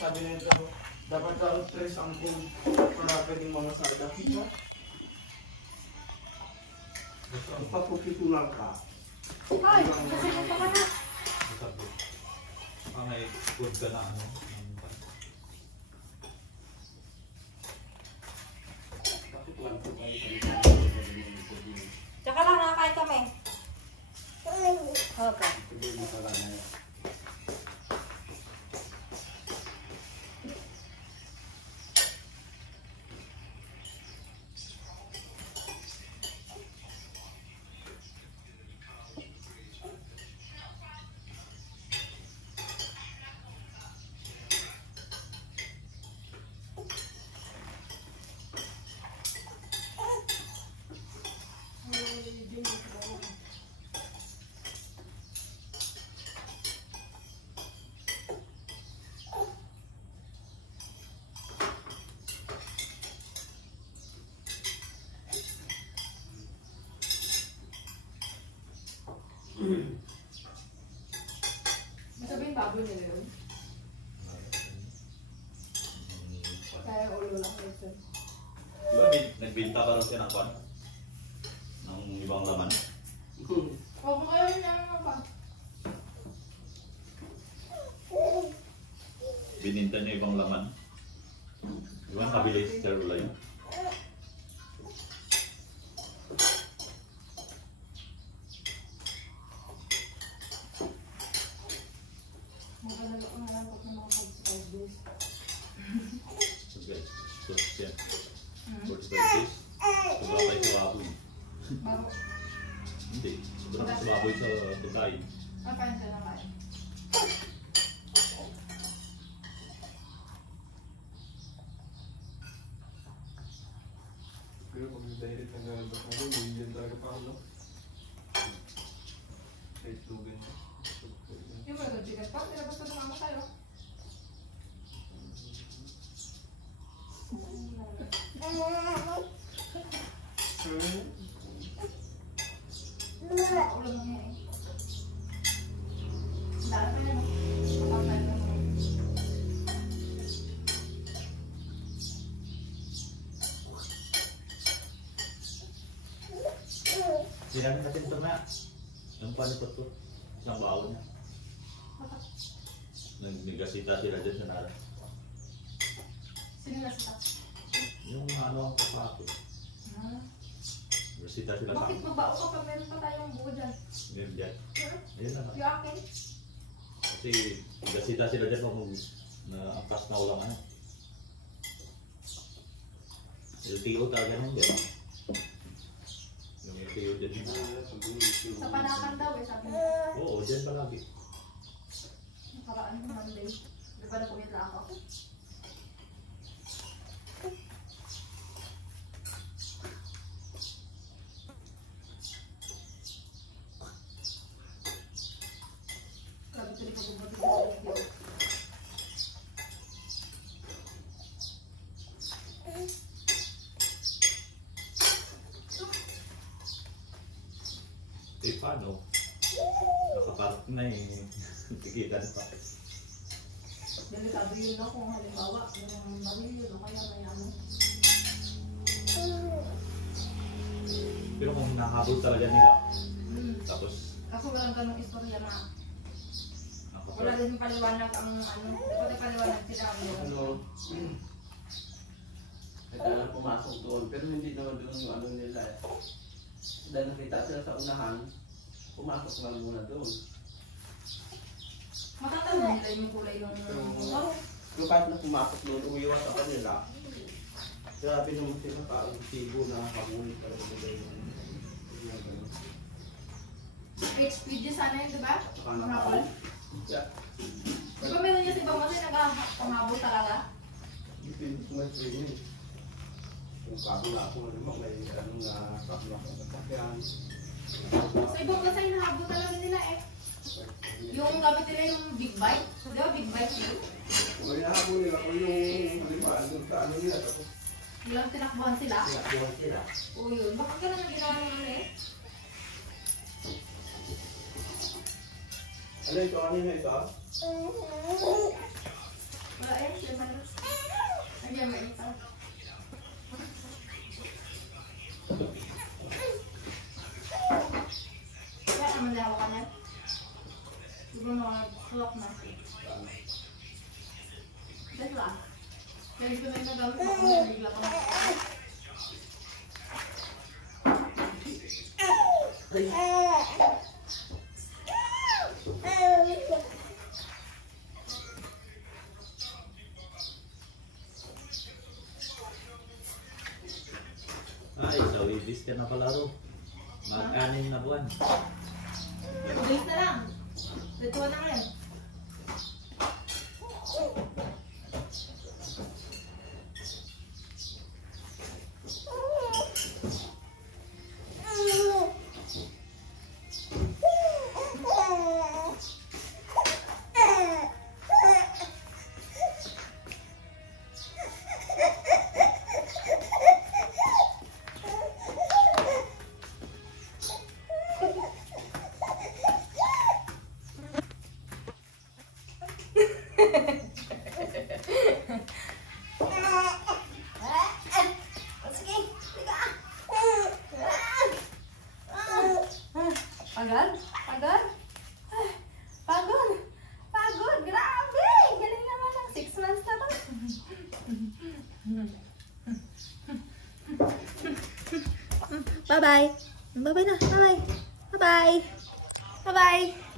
sabi na ito, dapat daw 3 ang kung para pwedeng mga sada. Diba? Papupitulan ka. Ay, kasi mo pa ka na. May food ka na ano. Tsaka lang nakakain kami. Okay. Masabi yung baboy nila yun. Kaya ulo lang ito. Diba, nagbinta ka rin siya ng kwan? Ng ibang laman? Huwag mo kayo rin naman pa. Bininta niya ibang laman? Diba, nakabili si Sir Ula yun? Magandang ako na lang ako ng mga 45 days. Okay, so siya. 45 days? Sobrang tayo sa baboy. Bago. Hindi, sobrang sa baboy sa pagkain. Kapain ka na kain. Pero kung direct na nalabas ako, hindi din talaga pa ako. Kahit lugan siya. Yung mga chicken pot, nilabas ko sa mama sa'yo. Ulo mo yan eh. Dala pa yan. Kapag na naman. Sinabi natin ito na. Yung panipot ko. Isang baon niya. Nagnegasita sila dyan sa nara. Sino na sita? Yung ano ang kapato. Negasita sila sa Bakit magbao ka pa? Meron pa tayong buo dyan. ngayon dyan. Ayun na. Yung akin? Kasi negasita sila dyan kung naangkas na ulang ano. LTO talaga nun, di ba? Yung LTO dyan. Sa Panakan daw eh, sabi mo. Oo, dyan palagi. Nakaraan ko Monday. Di ba napunit lang ako? Sabi ko rin pag-umating sa video. Eh, paano? Nakapark na eh. Tikitan pa. Delikado yun no, kung halimbawa, yung nahuli o kaya may ano. Pero kung nahabol talaga nila, tapos Ako ganun istorya na. Wala nakapark. din paliwanag ang ano, di ba paliwanag sila ang Ano? Kaya pumasok doon, pero hindi naman doon yung ano nila eh. Dahil nakita sila sa unahan, pumasok lang muna doon. Matatanong nila yung kulay ng motor. Pero kahit na pumasok doon, umiwas sa kanila. Grabe naman sila ka-agutibo na kamulit talaga nila yung HPG sana yun, di ba? Saka Panghabol. Yeah. Di ba meron yung si Bang Masay nag-panghabol talaga? Depende kung may training. Kung kabula ako naman, may anong kabula ko sa sakyan. Sa ibang Masay nahabol talaga nila eh. Yung gamit nila yung big bike. Di ba big bike yun? Kung may nahabol nila, kung yung halimbawa, doon sa ano nila, tapos Ilang tinakbuhan sila? tinakbuhan sila. O yun, baka ganun ang ginawa nila eh. Ano ito? Ano na ito? Wala eh. Kaya ko na yung nagamit ko. Bigla pa. Ay, sa Wibis ka na pala ro. Mag-anim na buwan. Base na lang. Dito na ngayon. Pagod? Pagod? Pagod? Pagod? Grabe! Galing naman ng 6 months na ba? Bye-bye! Bye-bye na! Bye-bye! Bye-bye! Bye-bye!